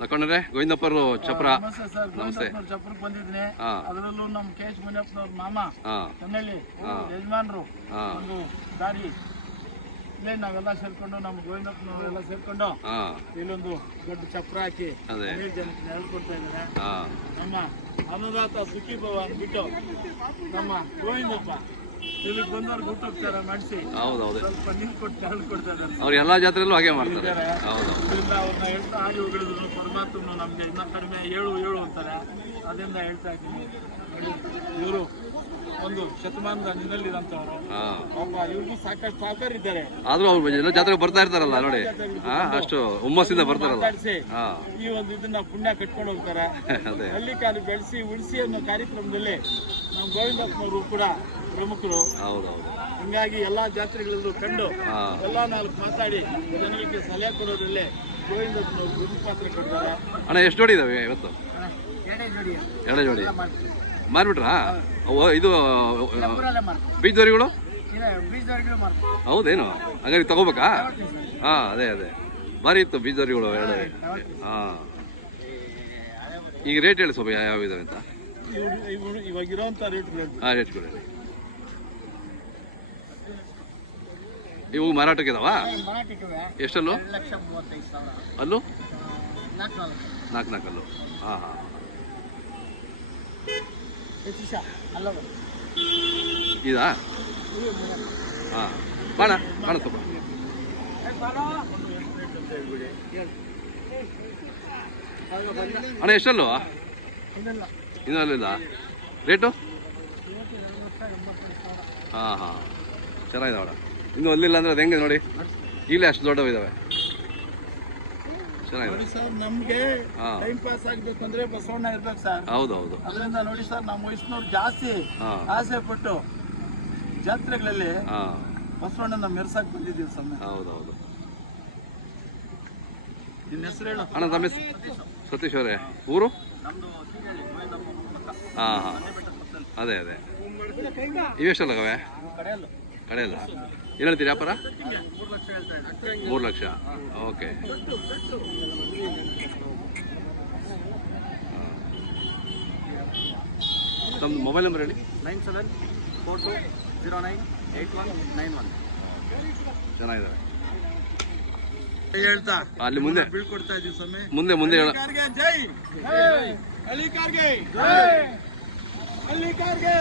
ತಕೊಂಡ್ರೆ ಗೋವಿಂದಪ್ಪರು ಚಪ್ರ. ನಮಸ್ತೆ ಸರ್, ಗೋವಿಂದಪ್ಪನವ್ರ ಚಪ್ರಕ್ಕೆ ಬಂದಿದ್ದೀನಿ. ಅದರಲ್ಲೂ ನಮ್ಮ ಕೆ ಎಚ್ ಮುನಿಯಪ್ಪನವ್ರ ಮಾಮ ಕನ್ನಳ್ಳಿ ಯಜಮಾನ್ರು ಒಂದು ದಾರಿ ಇಲ್ಲೇ ನಾವೆಲ್ಲ ಸೇರ್ಕೊಂಡು ನಮ್ಮ ಗೋವಿಂದಪ್ಪನವರೆಲ್ಲ ಸೇರ್ಕೊಂಡು ಇಲ್ಲೊಂದು ದೊಡ್ಡ ಚಪ್ರ ಹಾಕಿ ಜನಕ್ಕೆ ನೆರಳು ಕೊಡ್ತಾ ಇದ್ದಾರೆ. ನಮ್ಮ ಅನ್ನದಾತ ಸುಖಿ ಭವ ಅಂದ್ಬಿಟ್ಟು ನಮ್ಮ ಗೋವಿಂದಪ್ಪ ಇಲ್ಲಿಗೆ ಬಂದವ್ರಿಗೆ ಊಟೋಪಚಾರ ಮಾಡಿಸಿ ಸ್ವಲ್ಪ ನೀರು ಕೊಟ್ಟು ನೆರಳು ಕೊಡ್ತಾ ಇದ್ದಾರೆ. ಅವ್ರು ಎಲ್ಲಾ ಜಾತ್ರೆಯಲ್ಲೂ ಹಾಗೆ ಮಾಡ್ತಾರೆ. ಇದರಿಂದ ಅವ್ರನ್ನ ಹೇಳ್ತಾ ಹಾಗೆ ಉಗಳಿದ್ರು ಪರಮಾತ್ಮನು ನಮ್ಗೆ ಇನ್ನ ಕಡಿಮೆ 7 ಅಂತಾರೆ. ಅದರಿಂದ ಹೇಳ್ತಾ ಇದ್ದೀನಿ, ಇವರು ಒಂದು ಶತಮಾನದ ಅಂಚಿನಲ್ಲಿರೋಂಥವ್ರು. ಪಾಪ ಇವ್ರಿಗೂ ಸಾಕಷ್ಟು ಸಹಕಾರಿದ್ದಾರೆ. ಆದ್ರೂ ಅವ್ರು ಎಲ್ಲ ಜಾತ್ರೆಗೆ ಬರ್ತಾ ಇರ್ತಾರಲ್ಲ ನೋಡಿ, ಅಷ್ಟು ಹುಮ್ಮಸ್ಸಿಂದ ಬರ್ತಾರಲ್ಲ. ಈ ಒಂದು ಇದನ್ನ ಪುಣ್ಯ ಕಟ್ಕೊಂಡು ಹೋಗ್ತಾರೆ. ಹಳ್ಳಿ ಕಾಲು ಬೆಳೆಸಿ ಉಳಿಸಿ ಅನ್ನೋ ಕಾರ್ಯಕ್ರಮದಲ್ಲಿ ನಮ್ಮ ಗೋವಿಂದಪ್ಪನವರು ಕೂಡ ಪ್ರಮುಖರು. ಹಿಂಗಾಗಿ ಎಲ್ಲಾ ಜಾತ್ರೆಗಳಲ್ಲೂ ಕಂಡು ಎಲ್ಲಾ 4 ಮಾತಾಡಿ ಜನರಿಗೆ ಸಲಹೆ ಕೊಡೋದ್ರಲ್ಲೇ ಗೋವಿಂದಪ್ಪನವರು ಪ್ರಮುಖ ಪಾತ್ರ ಕೊಡ್ತಾರೆ. ಅಣ್ಣ ಎಷ್ಟು ಜೋಡಿ ಇದಾವೆ ಇವತ್ತು? 2 ಜೋಡಿ ಮಾರ್ಬಿಟ್ರಾ? ಇದು ಬೀಜದವರಿಗಳು ಹೌದೇನು? ಹಂಗಾರೆ ತಗೋಬೇಕಾ? ಅದೇ ಭಾರಿ ಇತ್ತು ಬೀಜದವರಿಗಳು 2. ಈಗ ರೇಟ್ ಹೇಳಿ ಸ್ವಲ್ಪ ಯಾವ ಇದಾವೆ ಅಂತ. ಇವಾಗಿರೋಂಥ ರೇಟ್ ಕೊಡಿ. ಇವು ಮಾರಾಟಕ್ಕೆ ಇದಾವ? ಎಷ್ಟಲ್ಲೂ? ಅಲ್ಲೂ 4 ಇದಾ? ಬಾಣ ಸ್ವಲ್ಪ ಅಣ್ಣ ಎಷ್ಟಲ್ಲೂ? ಇನ್ನಲ್ಲ ರೇಟು? ಚೆನ್ನಾಗಿದಾವಣ. ಇನ್ನು ಅಲ್ಲಿಲ್ಲ ಅಂದ್ರೆ ಅದು ಹೆಂಗೆ ನೋಡಿ, ಇಲ್ಲೇ ಅಷ್ಟು ದೊಡ್ಡವಿದಾವೆ. ನಮ್ಗೆ ಟೈಮ್ ಪಾಸ್ ಆಗ್ಬೇಕು ಅಂದ್ರೆ ಬಸವಣ್ಣ ಇರ್ಬೇಕು ಸರ್. ಹೌದೌದು. ಅದರಿಂದ ನೋಡಿ ಸರ್, ನಮ್ಮ ವಯಸ್ಸಿನವ್ರು ಜಾಸ್ತಿ ಆಸೆ ಪಟ್ಟು ಜಾತ್ರೆಗಳಲ್ಲಿ ಬಸವಣ್ಣನ ಮೆರ್ಸಾಕ್ ಬಂದಿದ್ದೀವಿ ಸರ್. ಹೌದೌದು. ನಿನ್ನ ಹೆಸರು ಹೇಳು ಅಣ್ಣ. ತಮ್ಮ ಸತೀಶ್ ಅವರೇ, ಊರು? ಅದೇ ಇವೆಷ್ಟಲ್ಲಗವೆ? ಕಡೆಯಲ್ಲ. ಏನು ಹೇಳ್ತೀರಿ ವ್ಯಾಪಾರ? 3 ಲಕ್ಷ. ಓಕೆ. ತಮ್ಮದು ಮೊಬೈಲ್ ನಂಬರ್ ಹೇಳಿ. 9742098191. ಚೆನ್ನಾಗಿದ್ದಾರೆ. ಹೇಳ್ತಾ ಅಲ್ಲಿ ಮುಂದೆ ಬೀಳ್ಕೊಡ್ತಾ ಇದೀವಿ ಸ್ವಾಮಿ. ಮುಂದೆ ಜೈ ಹಳ್ಳಿಕಾರ್ಗೆ, ಜೈ ಹಳ್ಳಿಕಾರ್ಗೆ.